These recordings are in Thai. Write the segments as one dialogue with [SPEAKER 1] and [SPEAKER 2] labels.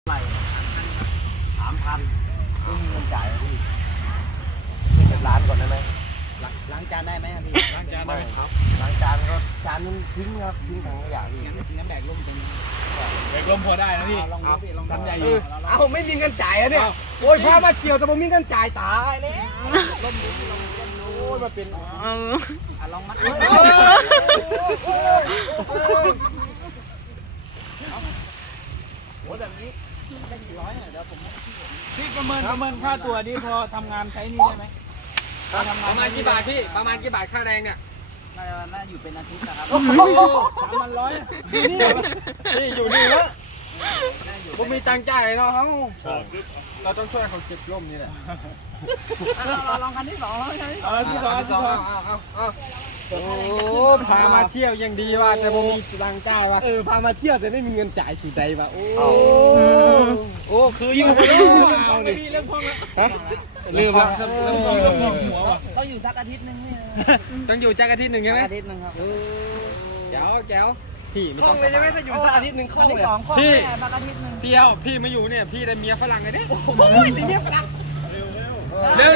[SPEAKER 1] ไหร่3,000ไม่มีเงินจ่ายพี่เป็นร้านก่อนได้ไหมล้างจานได้ไหมครับพี่ล้างจานได้ครับล้างจานก็จานนึงทิ้งครับทิ้งถังขยะพี่งั้นแบกร่มตรงนี้
[SPEAKER 2] แบกร่มพอได้นะพี่
[SPEAKER 1] ลองดูพี่ลองทำใหญ่
[SPEAKER 3] เอาไม่มีเงินจ่ายอะเนี่ยโอ้ยพามาเที่ยวแต่ผมมีเงินจ่ายตายเลย
[SPEAKER 1] ร่มดูลองดูโอ้ยมาเป็นลองมัดโอ้แบบนี้ได้กี่ร้อยเนี่ยเดี๋ยวผม
[SPEAKER 2] พี่ประเมินค่าตัวนี้พอทำงานใช้นี่ได้ไหม
[SPEAKER 3] ประมาณกี่บาทพี่ประมาณกี่บาทค่าแรงเนี่ย
[SPEAKER 1] น่าอยู่เป็นอาทิตย์นะครับ
[SPEAKER 2] 3,100
[SPEAKER 3] นี่อยู่นี่แล้วผมมีตังค์จ่ายเนาะเราต้องช่วยเขาเก็บร่มนี่แหละ
[SPEAKER 1] ลองคันที่2
[SPEAKER 2] ที่สอง
[SPEAKER 3] โอ้พามาเที่ยวยังดีว่ะแต่ผมมีตังค์จ่ายว่ะพามาเที่ยวแต่ไม่มีเงินจ่ายสุดใจว่ะโอ้คืออยู่
[SPEAKER 2] เอาดิเรื่องพอง
[SPEAKER 3] ฮะลืมแล้ว
[SPEAKER 1] ต้องอยู่สักอาทิตย์นึงนี่
[SPEAKER 3] ต้องอยู่จักอาทิตย์หนึ่งใช่ไหม
[SPEAKER 1] อาทิตย์นึงครับ
[SPEAKER 3] แก้วพี่ไม่ต้องเลยใช่ไหมถ้าอยู่สักอาทิตย์หนึ่งข้อเลย
[SPEAKER 1] พี่สักอาทิตย์นึง
[SPEAKER 3] พี่มาอยู่เนี่ยพี่ได้เมียฝรั่งเลยเนี่ย
[SPEAKER 1] โอ้ยได้เมียฝรั่ง
[SPEAKER 3] เร็ว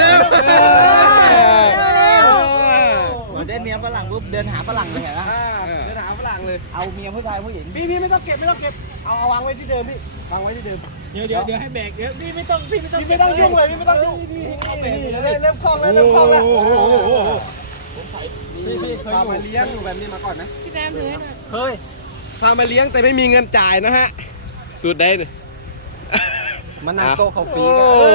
[SPEAKER 1] ได้เมียฝรั่งปุ๊บเดินหาฝรั่งเลยเหรอ
[SPEAKER 3] เดินหาฝรั่งเลย
[SPEAKER 1] เอาเมียผู้ชายผู้หญิง
[SPEAKER 3] พี่ไม่ต้องเก็บเอาวางไว้ที่เดิมพี่วางไว้ที่เดิม
[SPEAKER 2] เดี๋ยวให้แบกพี่ไม่ต้อง
[SPEAKER 3] ยุ่งเลยพี่ไม่ต้องยุ่งพี่เริ่มคล่องแล้วพี่เคยพามาเลี้ยงแบบนี้มาก่อนไหม
[SPEAKER 4] พี่แซมเลยนะ
[SPEAKER 3] เคยพามาเลี้ยงแต่ไม่มีเงินจ่ายนะฮะสุดได้
[SPEAKER 1] มันนั่งโต๊ะเขาฟรี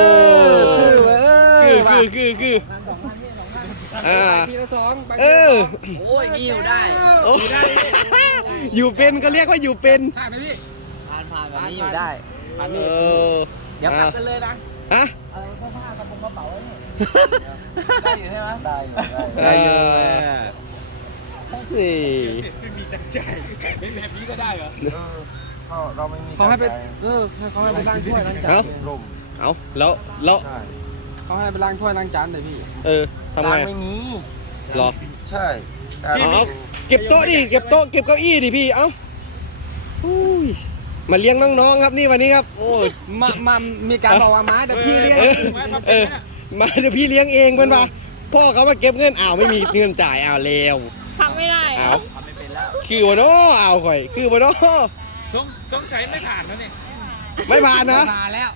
[SPEAKER 3] คือทีละ2
[SPEAKER 1] โอ้ยอยู่ได้
[SPEAKER 3] อยู่เป็นก็เรียกว่าอยู่เป็น
[SPEAKER 1] ผ่านแบบนี้อยู่ได้เดี๋ยวกลับกันเลยนะ
[SPEAKER 3] ฮะ
[SPEAKER 1] ผ้ากระโปรงกระเป๋าได้อยู่ใช่ไหมได้อยู่
[SPEAKER 2] ไม่มีตังใจเป็นแบบนี้ก็ได้เหรอ
[SPEAKER 1] เราไม่มี
[SPEAKER 3] เขาให้ไปเขาให้ไปล้างถ้วยล้างจานเอาแล้วเขาให้ไปล้างถ้วยล้างจานเลยพี่ทำไง
[SPEAKER 1] ไม่มี
[SPEAKER 3] หรอ
[SPEAKER 1] ใช่
[SPEAKER 3] เก็บโต๊ะดิเก็บโต๊ะเก็บเก้าอี้ดิพี่มาเลี้ยงน้องๆครับนี่วันนี้ครับโอ้มามีการบอกว่ามาเดี๋ยวพี่เลี้ยงมาเดี๋ยวพี่เลี้ยงเองเพื่อนป่ะพ่อเขามาเก็บเงินไม่มีเงินจ่ายเลว
[SPEAKER 4] ทำไม่ได้
[SPEAKER 1] ทำไม่เป็นแล้ว
[SPEAKER 3] คือวะเนาะข่อยคือวะเนาะ
[SPEAKER 2] สงสัยไม่ผ่านแล้วเนี่ย
[SPEAKER 3] ไม่ผ่านนะ
[SPEAKER 1] ผ่านแล้ว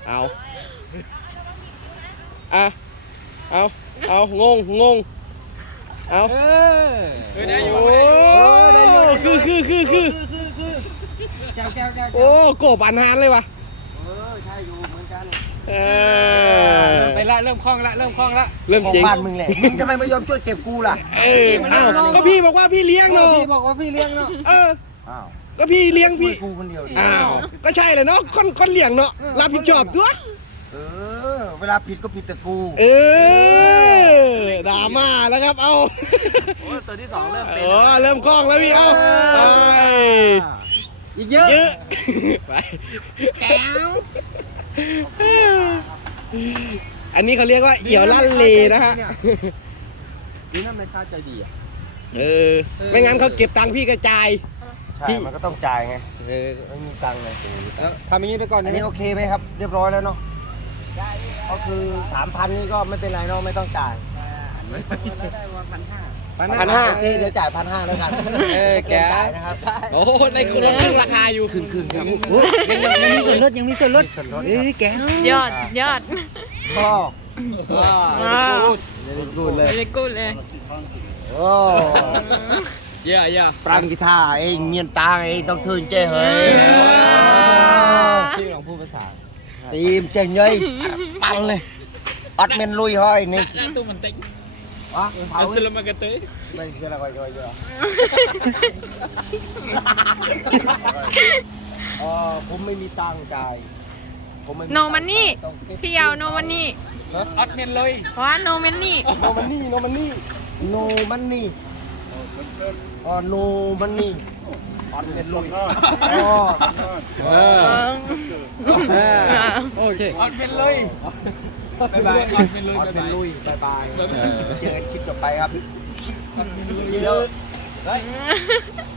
[SPEAKER 3] เอางง
[SPEAKER 2] ได้อยู่
[SPEAKER 3] คือโอ้โกบอันฮานเลยวะ
[SPEAKER 1] ใช่อยู่เหมือนกัน
[SPEAKER 3] ไปละเริ่มคล่องละเริ่ม
[SPEAKER 1] จริงบ้านมึงแหละมึงทำไมไม่ยอมช่วยเก็บกูล่ะ
[SPEAKER 3] ก็พี่บอกว่าพี่เลี้ยงเนาะก็พี่เลี้ยงพี่
[SPEAKER 1] กูคนเดียวดิ
[SPEAKER 3] ก็ใช่เลยเนาะคนเลี้ยงเนาะรับผิดชอบตัว
[SPEAKER 1] เวลาผิดก็ผิดแต่กู
[SPEAKER 3] ด่ามาแล้วครับเอา
[SPEAKER 1] ตัวที่2เริ่มเป็น
[SPEAKER 3] เริ่มคล่องแล้วพี่เอาไป
[SPEAKER 1] อีกเยอะ
[SPEAKER 3] ไปแก้วอันนี้เขาเรียกว่าเอี่ยวลั่นเลนะฮะ
[SPEAKER 1] นี่นั่นไม่ค่าใจดี
[SPEAKER 3] ไม่งั้นเขาเก็บตังค์พี่กระจาย
[SPEAKER 1] ใช่มันก็ต้องจ่ายไงไม่มีตังค์ไง
[SPEAKER 3] ทำอย่างนี้ไปก่อน
[SPEAKER 1] อันนี้โอเคไหมครับเรียบร้อยแล้วเนาะก็คือ 3,000 นี่ก็ไม่เป็นไรเนาะไม่ต้องจ่ายได้ว่า1,500โอเคเดี๋ยวจ่าย 1,500แล้วกัน
[SPEAKER 3] แก
[SPEAKER 1] จ่ายนะครับ
[SPEAKER 3] โอ้ในครึ่งราคาอยู่
[SPEAKER 1] ครึ่งครับยังมีส่วนลดแก
[SPEAKER 4] ยอด
[SPEAKER 1] พ่อ
[SPEAKER 4] เลยกูเลย
[SPEAKER 1] โอ้ปรังกีตาร์เงียนตาต้องทื่นเจ้เฮ้ยชื่อของผู้ภาษาทีมเจ๋งเลยปังเลยอัดเมนลุยห้อยนี่
[SPEAKER 2] ตู้มันติ๊ก
[SPEAKER 1] เผา
[SPEAKER 2] สลัมากระเตย
[SPEAKER 1] ไม่ใช่ละก้อยเยอะผมไม่มีตังค์จ่าย
[SPEAKER 4] โนมันนี่พี่ยาวโนมันนี่
[SPEAKER 2] อัดเมนเลย
[SPEAKER 4] ว่าโนมันนี่
[SPEAKER 1] โนมันนี่โนมันนี่อัดเมนลุย
[SPEAKER 3] โอเค
[SPEAKER 2] อัดเมนเลยบายอัดเมนลุย
[SPEAKER 1] บายเจอกันคลิปต่อไปครับ
[SPEAKER 2] เยอะ